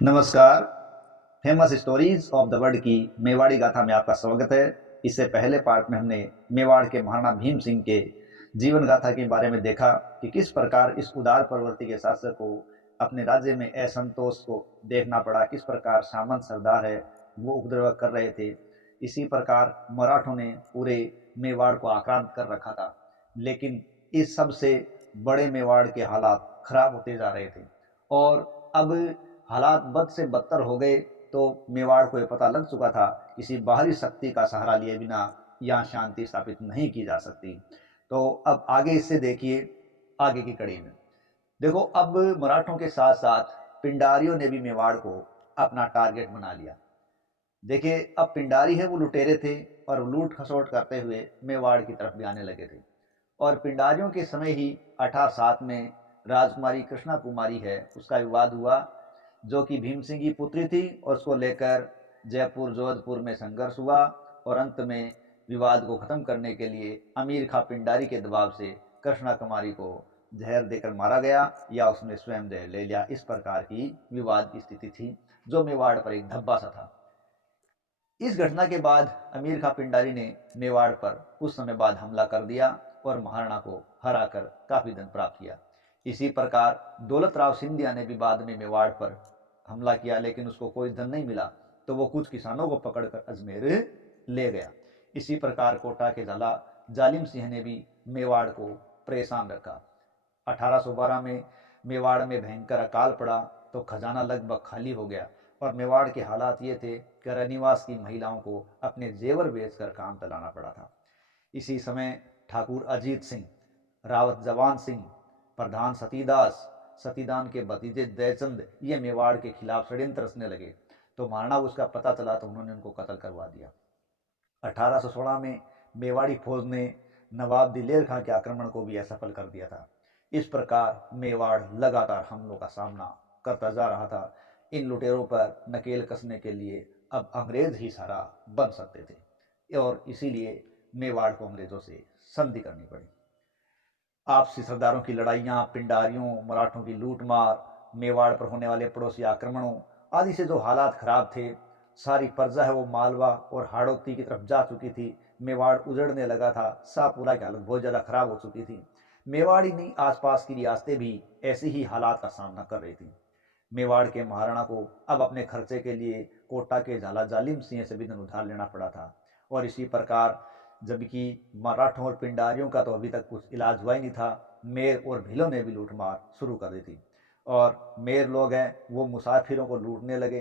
नमस्कार। Famous stories of the world की मेवाड़ी गाथा में आपका स्वागत है। इससे पहले पार्ट में हमने मेवाड़ के महाराणा भीम सिंह के जीवन गाथा के बारे में देखा कि किस प्रकार इस उदार प्रवृत्ति के शासक को अपने राज्य में असंतोष को देखना पड़ा, किस प्रकार सामंत सरदार है वो उपद्रव कर रहे थे। इसी प्रकार मराठों ने पूरे मेवाड़ को आक्रांत कर रखा था, लेकिन इस सबसे बड़े मेवाड़ के हालात खराब होते जा रहे थे और अब हालात बद से बदतर हो गए। तो मेवाड़ को यह पता लग चुका था किसी बाहरी शक्ति का सहारा लिए बिना यहाँ शांति स्थापित नहीं की जा सकती। तो अब आगे इससे देखिए, आगे की कड़ी में देखो, अब मराठों के साथ साथ पिंडारियों ने भी मेवाड़ को अपना टारगेट बना लिया। देखिए, अब पिंडारी है वो लुटेरे थे और लूट खसोट करते हुए मेवाड़ की तरफ भी आने लगे थे। और पिंडारियों के समय ही 1807 में राजकुमारी कृष्णा कुमारी है उसका विवाद हुआ, जो कि भीम सिंह की पुत्री थी, और उसको लेकर जयपुर जोधपुर में संघर्ष हुआ और अंत में विवाद को खत्म करने के लिए अमीर खां पिंडारी के दबाव से कृष्णा कुमारी को जहर देकर मारा गया या उसने स्वयं जहर ले लिया। इस प्रकार की विवाद की स्थिति थी जो मेवाड़ पर एक धब्बा सा था। इस घटना के बाद अमीर खां पिंडारी ने मेवाड़ पर कुछ समय बाद हमला कर दिया और महाराणा को हराकर काफी धन प्राप्त किया। इसी प्रकार दौलत राव सिंधिया ने भी बाद में मेवाड़ पर हमला किया, लेकिन उसको कोई धन नहीं मिला तो वो कुछ किसानों को पकड़कर अजमेर ले गया। इसी प्रकार कोटा के झाला जालिम सिंह ने भी मेवाड़ को परेशान रखा। 1812 में मेवाड़ में भयंकर अकाल पड़ा तो खजाना लगभग खाली हो गया और मेवाड़ के हालात ये थे कि रनिवास की महिलाओं को अपने जेवर बेचकर काम चलाना पड़ा था। इसी समय ठाकुर अजीत सिंह, रावत जवान सिंह, प्रधान सतीदास, सतीदान के भतीजे दयाचंद ये मेवाड़ के खिलाफ षड्यंत्र रचने लगे। तो महाराणा को उसका पता चला तो उन्होंने उनको कत्ल करवा दिया। 1816 में मेवाड़ी फौज ने नवाब दिलेर खां के आक्रमण को भी असफल कर दिया था। इस प्रकार मेवाड़ लगातार हमलों का सामना करता जा रहा था। इन लुटेरों पर नकेल कसने के लिए अब अंग्रेज ही सहारा बन सकते थे और इसीलिए मेवाड़ को अंग्रेजों से संधि करनी पड़ी। आपसी सरदारों की लड़ाइयाँ, पिंडारियों मराठों की लूटमार, मेवाड़ पर होने वाले पड़ोसी आक्रमणों आदि से जो हालात खराब थे, सारी प्रजा है वो मालवा और हाड़ौती की तरफ जा चुकी थी। मेवाड़ उजड़ने लगा था, शाहपुरा की हालत बहुत ज़्यादा खराब हो चुकी थी। मेवाड़ ही नहीं, आसपास की रियासतें भी ऐसे ही हालात का सामना कर रही थी। मेवाड़ के महाराणा को अब अपने खर्चे के लिए कोटा के झाला जालिम सिंह से भी धन उधार लेना पड़ा था। और इसी प्रकार जबकि मराठों और पिंडारियों का तो अभी तक कुछ इलाज हुआ ही नहीं था, मेर और भीलों ने भी लूटमार शुरू कर दी थी। और मेर लोग हैं वो मुसाफिरों को लूटने लगे।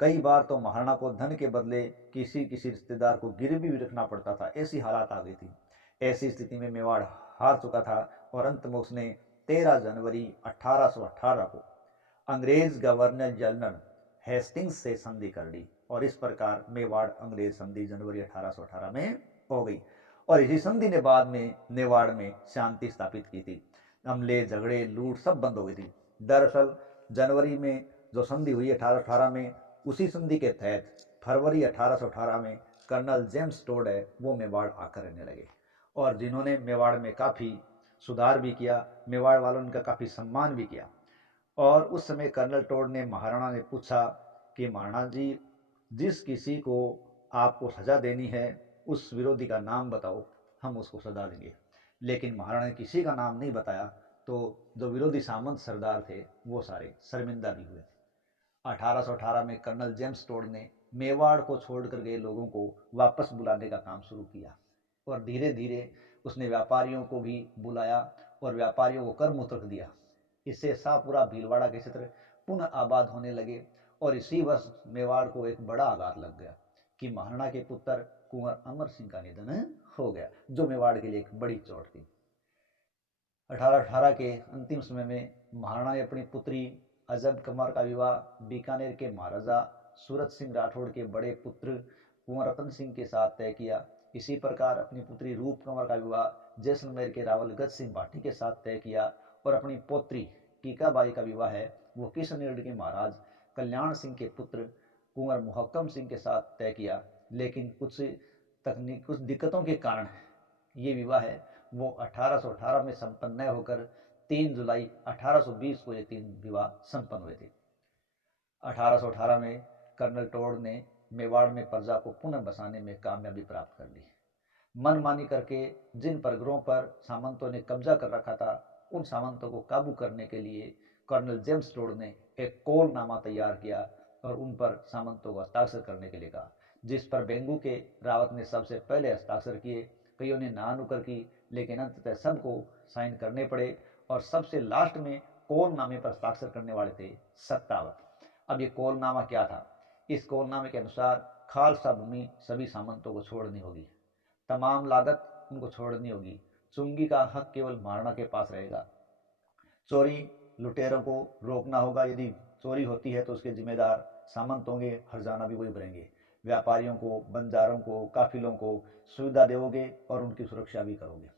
कई बार तो महाराणा को धन के बदले किसी किसी रिश्तेदार को गिरवी भी रखना पड़ता था, ऐसी हालात आ गई थी। ऐसी स्थिति में मेवाड़ हार चुका था और अंत में उसने 13 जनवरी 1818 को अंग्रेज गवर्नर जनरल हेस्टिंग्स से संधि कर ली और इस प्रकार मेवाड़ अंग्रेज संधि जनवरी 1818 में हो गई। और इसी संधि ने बाद में मेवाड़ में शांति स्थापित की थी। हमले झगड़े लूट सब बंद हो गई थी। दरअसल जनवरी में जो संधि हुई 1818 में, उसी संधि के तहत फरवरी 1818 में कर्नल जेम्स टोड है वो मेवाड़ आकर रहने लगे और जिन्होंने मेवाड़ में काफ़ी सुधार भी किया, मेवाड़ वालों ने उनका काफ़ी सम्मान भी किया। और उस समय कर्नल टोड ने महाराणा ने पूछा कि महाराणा जी, जिस किसी को आपको सजा देनी है उस विरोधी का नाम बताओ, हम उसको सजा देंगे। लेकिन महाराणा ने किसी का नाम नहीं बताया तो जो विरोधी सामंत सरदार थे वो सारे शर्मिंदा भी हुए। 1818 में कर्नल जेम्स टोड ने मेवाड़ को छोड़कर गए लोगों को वापस बुलाने का काम शुरू किया और धीरे धीरे उसने व्यापारियों को भी बुलाया और व्यापारियों को कर मुक्त दिया। इससे शाहपुरा भीलवाड़ा के क्षेत्र पुनः आबाद होने लगे और इसी वर्ष मेवाड़ को एक बड़ा आघात लग गया कि महाराणा के पुत्र कुंवर अमर सिंह का निधन हो गया, जो मेवाड़ के लिए एक बड़ी चोट थी। 1818 के अंतिम समय में महाराणा ने अपनी पुत्री अजब कमर का विवाह बीकानेर के महाराजा सूरत सिंह राठौड़ के बड़े पुत्र कुंवर रतन सिंह के साथ तय किया। इसी प्रकार अपनी पुत्री रूप कंवर का विवाह जैसलमेर के रावल गज सिंह भाटी के साथ तय किया और अपनी पोत्री टीकाबाई का विवाह है वो किशनगढ़ के महाराज कल्याण सिंह के पुत्र कुंवर मुहक्कम सिंह के साथ तय किया। लेकिन कुछ दिक्कतों के कारण ये विवाह है वो 1818 में संपन्न न होकर 3 जुलाई 1820 को ये तीन विवाह संपन्न हुए थे। 1818 में कर्नल टोड ने मेवाड़ में प्रजा को पुनः बसाने में कामयाबी प्राप्त कर ली। मनमानी करके जिन परगरों पर सामंतों ने कब्जा कर रखा था, उन सामंतों को काबू करने के लिए कर्नल जेम्स टोड ने एक कोलनामा तैयार किया और उन पर सामंतों को हस्ताक्षर करने के लिए कहा, जिस पर बेंगू के रावत ने सबसे पहले हस्ताक्षर किए। कईयों ने ना नुकर की, लेकिन अंततः सबको साइन करने पड़े और सबसे लास्ट में कोलनामे पर हस्ताक्षर करने वाले थे सत्तावत। अब ये कोलनामा क्या था? इस कोलनामे के अनुसार खालसा भूमि सभी सामंतों को छोड़नी होगी, तमाम लागत उनको छोड़नी होगी, चुंगी का हक केवल महाराणा के पास रहेगा, चोरी लुटेरों को रोकना होगा, यदि चोरी होती है तो उसके जिम्मेदार सामंत होंगे, हर्जाना भी वही भरेंगे, व्यापारियों को, बंजारों को, काफिलों को सुविधा दोगे और उनकी सुरक्षा भी करोगे,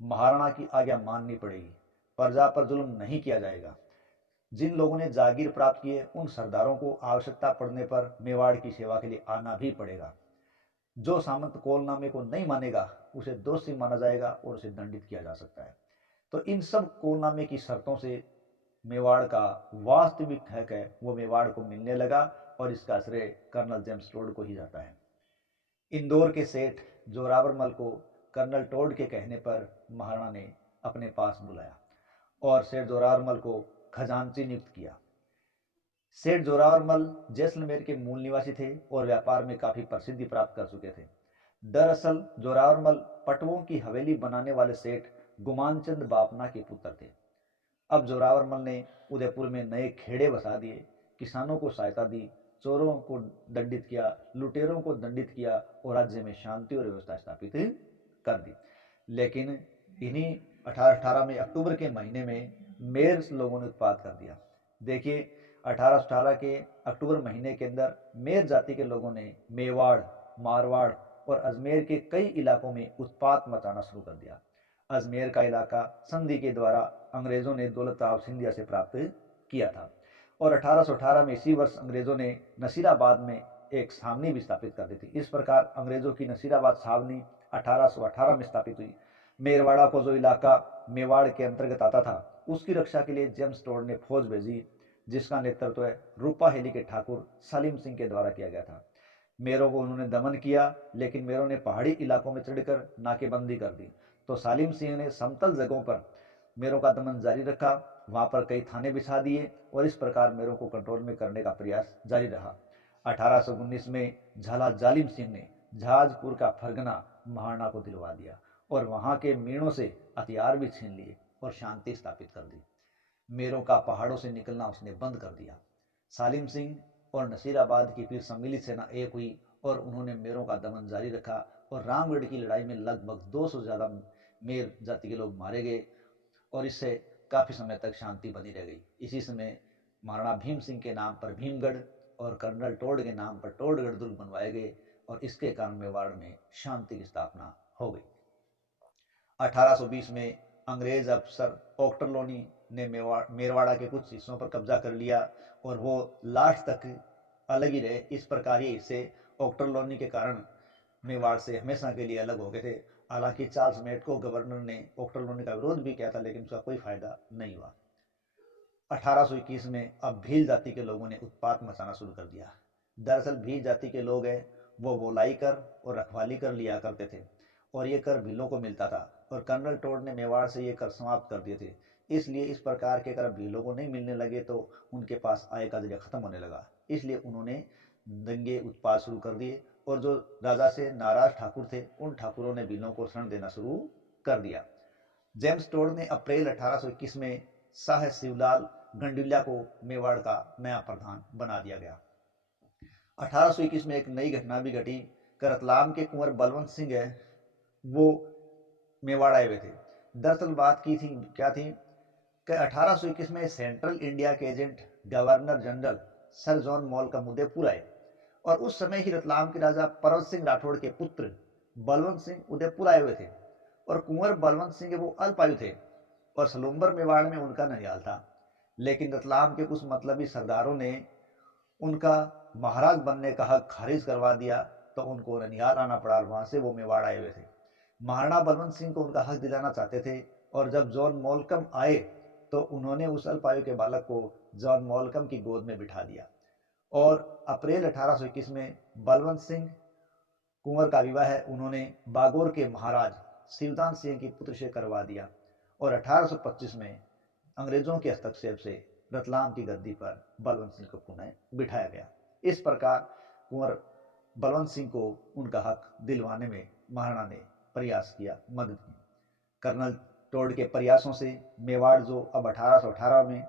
महाराणा की आज्ञा माननी पड़ेगी, प्रजा पर जुल्म नहीं किया जाएगा। जिन लोगों ने जागीर प्राप्त किए उन सरदारों को आवश्यकता पड़ने पर मेवाड़ की सेवा के लिए आना भी पड़ेगा। जो सामंत कोलनामे को नहीं मानेगा उसे दोषी माना जाएगा और उसे दंडित किया जा सकता है। तो इन सब कोलनामे की शर्तों से मेवाड़ का वास्तविक हक है वो मेवाड़ को मिलने लगा और इसका श्रेय कर्नल जेम्स टोड को ही जाता है। इंदौर के सेठ जोरावरमल को कर्नल टोड के कहने पर महाराणा ने अपने पास बुलाया और सेठ जोरावरमल को खजांची नियुक्त किया। सेठ जोरावरमल जैसलमेर के मूल निवासी थे और व्यापार में काफी प्रसिद्धि प्राप्त कर चुके थे। दरअसल जोरावरमल पटवों की हवेली बनाने वाले सेठ गुमानचंद बापना के पुत्र थे। अब जोरावरमल ने उदयपुर में नए खेड़े बसा दिए, किसानों को सहायता दी, चोरों को दंडित किया, लुटेरों को दंडित किया और राज्य में शांति और व्यवस्था स्थापित कर दी। लेकिन इन्हीं 1818 में अक्टूबर के महीने में मेर लोगों ने उत्पात कर दिया। देखिए 1818 के अक्टूबर महीने के अंदर मेर जाति के लोगों ने मेवाड़, मारवाड़ और अजमेर के कई इलाकों में उत्पात मचाना शुरू कर दिया। अजमेर का इलाका संधि के द्वारा अंग्रेजों ने दौलताब सिंधिया से प्राप्त किया था और 1818 में इसी वर्ष अंग्रेजों ने नसीराबाद में एक छावनी भी स्थापित कर दी थी। इस प्रकार अंग्रेजों की नसीराबाद छावनी 1818 में स्थापित हुई। मेरवाड़ा को जो इलाका मेवाड़ के अंतर्गत आता था उसकी रक्षा के लिए जेम्स टोड ने फौज भेजी, जिसका नेतृत्व रूपाहेली के ठाकुर सलीम सिंह के द्वारा किया गया था। मेरों को उन्होंने दमन किया, लेकिन मेरों ने पहाड़ी इलाकों में चढ़कर नाकेबंदी कर दी, तो सलीम सिंह ने समतल जगहों पर मेरों का दमन जारी रखा, वहां पर कई थाने बिछा दिए और इस प्रकार मेरों को कंट्रोल में करने का प्रयास जारी रहा। 1819 में झाला जालिम सिंह ने जहाजपुर का फरगना महाराणा को दिलवा दिया और वहां के मीणों से हथियार भी छीन लिए और शांति स्थापित कर दी। मेरों का पहाड़ों से निकलना उसने बंद कर दिया। सालिम सिंह और नसीराबाद की फिर सम्मिलित सेना एक हुई और उन्होंने मेरों का दमन जारी रखा और रामगढ़ की लड़ाई में लगभग 200 से ज़्यादा मेर जाति के लोग मारे गए और इससे काफ़ी समय तक शांति बनी रह गई। इसी समय महाराणा भीम सिंह के नाम पर भीमगढ़ और कर्नल टोड के नाम पर टोडगढ़ दुर्ग बनवाए गए और इसके कारण मेवाड़ में शांति की स्थापना हो गई। 1820 में अंग्रेज अफसर ऑक्टरलोनी ने मेरवाड़ा के कुछ हिस्सों पर कब्जा कर लिया और वो लास्ट तक अलग ही रहे। इस प्रकार ये हिस्से ऑक्टरलोनी के कारण मेवाड़ से हमेशा के लिए अलग हो गए थे। हालांकि चार्ल्स मेटको गवर्नर ने ऑक्टरलोनी का विरोध भी किया था, लेकिन उसका कोई फायदा नहीं हुआ। 1821 में अब भील जाति के लोगों ने उत्पात मचाना शुरू कर दिया। दरअसल भील जाति के लोग हैं वो वोलाई कर और रखवाली कर लिया करते थे और ये कर भीलों को मिलता था और कर्नल टोड ने मेवाड़ से ये कर समाप्त कर दिए थे। इसलिए इस प्रकार के कर भीलों को नहीं मिलने लगे तो उनके पास आय का जरिया खत्म होने लगा। इसलिए उन्होंने दंगे उत्पात शुरू कर दिए और जो राजा से नाराज ठाकुर थे उन ठाकुरों ने भीलों को शरण देना शुरू कर दिया। जेम्स टोड ने अप्रैल 1821 में शाह शिवलाल गंडुलिया को मेवाड़ का नया प्रधान बना दिया गया। 1821 में एक नई घटना भी घटी। रतलाम के कुंवर बलवंत सिंह है वो मेवाड़ आए हुए थे। दरअसल बात की थी क्या थी कि 1821 में सेंट्रल इंडिया के agent governor general sir John Malcolm Udaipur आए और उस समय ही रतलाम के राजा पर्वत सिंह राठौड़ के पुत्र बलवंत सिंह उदयपुर आए हुए थे और कुंवर बलवंत सिंह वो अल्पायु थे और सलूम्बर मेवाड़ में उनका ननिहाल था। लेकिन रतलाम के कुछ मतलबी सरदारों ने उनका महाराज बनने का हक खारिज करवा दिया तो उनको ननिहाल आना पड़ा। वहां से वो मेवाड़ आए हुए थे। महाराणा बलवंत सिंह को उनका हक दिलाना चाहते थे और जब जॉन मॉलकम आए तो उन्होंने उस अल्पायु के बालक को जॉन मॉलकम की गोद में बिठा दिया। और अप्रैल 1821 में बलवंत सिंह कुंवर का विवाह है उन्होंने बागौर के महाराज शिवदान सिंह की पुत्र से करवा दिया और 1825 में अंग्रेजों के हस्तक्षेप से रतलाम की गद्दी पर बलवंत सिंह को पुनः बिठाया गया। इस प्रकार कुंवर बलवंत सिंह को उनका हक दिलवाने में महाराणा ने प्रयास किया, मदद की। कर्नल टोड के प्रयासों से मेवाड़ जो अब 1818 में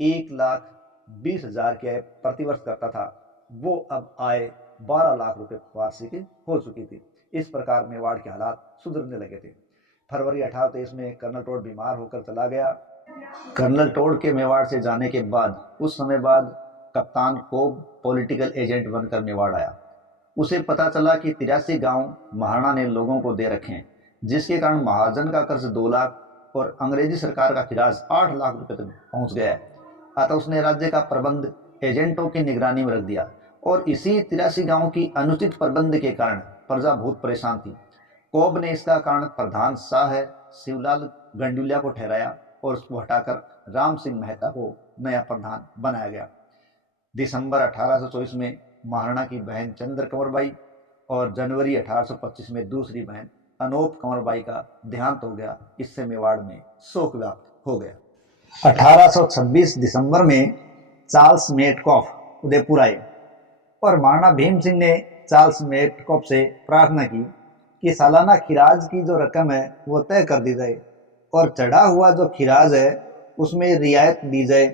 1,20,000 की आय प्रतिवर्ष करता था, वो अब आय 12 लाख रुपए वार्षिक हो चुकी थी। इस प्रकार मेवाड़ के हालात सुधरने लगे थे। फरवरी 1823 में कर्नल टोड बीमार होकर चला गया। कर्नल टोड के मेवाड़ से जाने के बाद उस समय बाद कप्तान कोब पॉलिटिकल एजेंट बनकर मेवाड़ आया। उसे पता चला कि 83 गांव महाराणा ने लोगों को दे रखे हैं, जिसके कारण महाजन का कर्ज 2 लाख और अंग्रेजी सरकार का खिराज 8 लाख रुपए तक पहुंच गया है। अतः उसने राज्य का प्रबंध एजेंटों की निगरानी में रख दिया और इसी 83 गांवों की अनुचित प्रबंध के कारण प्रजा बहुत परेशान थी। कोब ने इसका कारण प्रधान शाह शिवलाल गंडुलिया को ठहराया और उसको हटाकर राम सिंह मेहता को नया प्रधान बनाया गया। दिसंबर 1824 में महाराणा की बहन चंद्र कंवर बाई और जनवरी 1825 में दूसरी बहन अनोप कंवर बाई का देहांत हो गया। इससे मेवाड़ में शोक व्याप्त हो गया। 1826 दिसंबर में चार्ल्स मेटकॉफ उदयपुर आए और महाराणा भीम सिंह ने चार्ल्स मेटकॉफ से प्रार्थना की कि सालाना खिराज की जो रकम है वो तय कर दी जाए और चढ़ा हुआ जो खिराज है उसमें रियायत दी जाए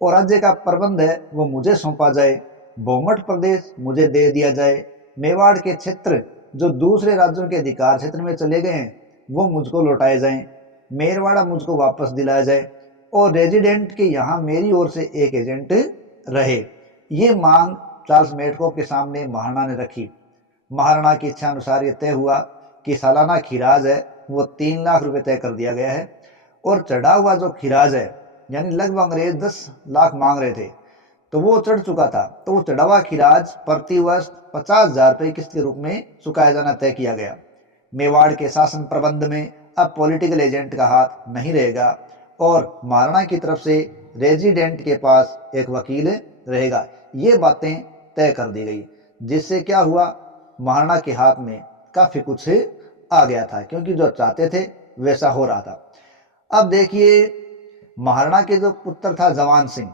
और राज्य का प्रबंध है वो मुझे सौंपा जाए। बोमट प्रदेश मुझे दे दिया जाए। मेवाड़ के क्षेत्र जो दूसरे राज्यों के अधिकार क्षेत्र में चले गए हैं वो मुझको लौटाए जाएं। मेरवाड़ा मुझको वापस दिलाया जाए और रेजिडेंट के यहाँ मेरी ओर से एक एजेंट रहे। ये मांग चार्ल्स मेटकॉफ के सामने महाराणा ने रखी। महाराणा की इच्छा अनुसार यह तय हुआ कि सालाना खिराज है वो 3 लाख रुपए तय कर दिया गया है और चढ़ा हुआ जो खिराज है यानी लगभग अंग्रेज 10 लाख मांग रहे थे तो वो चढ़ चुका था, तो वो चढ़ा हुआ खिराज प्रतिवर्ष 50,000 रुपये किस्त के रूप में चुकाया जाना तय किया गया। मेवाड़ के शासन प्रबंध में अब पॉलिटिकल एजेंट का हाथ नहीं रहेगा और महाराणा की तरफ से रेजिडेंट के पास एक वकील रहेगा। ये बातें तय कर दी गई, जिससे क्या हुआ, महाराणा के हाथ में काफी कुछ आ गया था, क्योंकि जो चाहते थे वैसा हो रहा था। अब देखिए, महाराणा के जो पुत्र था जवान सिंह,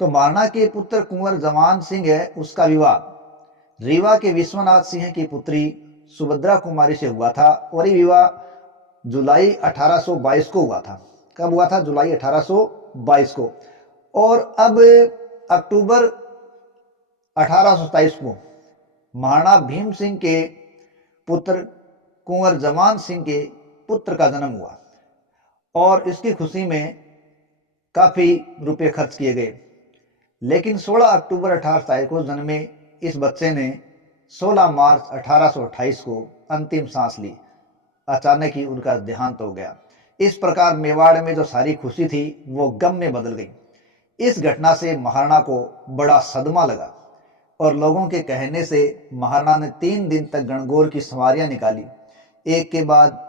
तो महाराणा के पुत्र कुंवर जवान सिंह है, उसका विवाह रीवा के विश्वनाथ सिंह की पुत्री सुभद्रा कुमारी से हुआ था और ये विवाह जुलाई 1822 को हुआ था। कब हुआ था? जुलाई 1822 को। और अब अक्टूबर 1827 को महाराणा भीम सिंह के पुत्र कुंवर जवान सिंह के पुत्र का जन्म हुआ और इसकी खुशी में काफी रुपए खर्च किए गए। लेकिन 16 अक्टूबर 1827 को जन्मे इस बच्चे ने 16 मार्च 1828 को अंतिम सांस ली। अचानक ही उनका देहांत हो गया। इस प्रकार मेवाड़ में जो सारी खुशी थी वो गम में बदल गई। इस घटना से महाराणा को बड़ा सदमा लगा और लोगों के कहने से महाराणा ने 3 दिन तक गणगौर की सवारियां निकाली। एक के बाद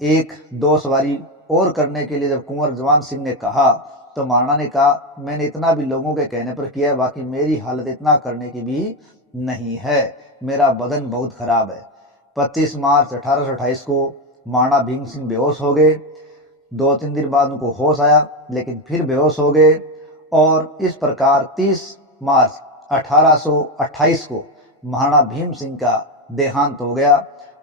एक 2 सवारी और करने के लिए जब कुंवर जवान सिंह ने कहा तो महाराणा ने कहा, मैंने इतना भी लोगों के कहने पर किया है, बाकी मेरी हालत इतना करने की भी नहीं है, मेरा बदन बहुत खराब है। 25 मार्च 1828 को महाराणा भीम सिंह बेहोश हो गए। 2-3 दिन बाद उनको होश आया, लेकिन फिर बेहोश हो गए और इस प्रकार 30 मार्च 1828 को महाराणा भीम सिंह का देहांत हो गया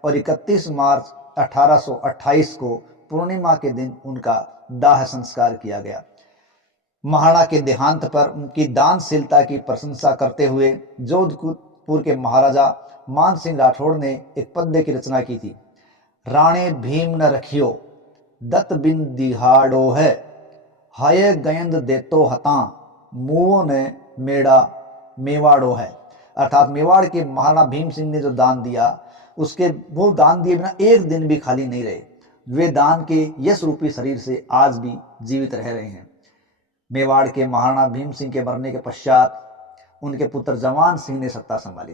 और 31 मार्च 1828 को पूर्णिमा के दिन उनका दाह संस्कार किया गया। महाराणा के देहांत पर उनकी दानशीलता की प्रशंसा करते हुए जोधपुर के महाराजा मान सिंह राठौड़ ने एक पद्य की रचना की थी। राणे भीम न रखियो दत्त बिन दिहाड़ो है, हाय गयंद देतो हता मुओ ने मेड़ा मेवाड़ो है। अर्थात मेवाड़ के महाराणा भीम सिंह ने जो दान दिया, उसके वो दान दिए बिना एक दिन भी खाली नहीं रहे। वे दान के यश रूपी शरीर से आज भी जीवित रह रहे हैं। मेवाड़ के महाराणा भीम सिंह के मरने के पश्चात उनके पुत्र जवान सिंह ने सत्ता संभाली।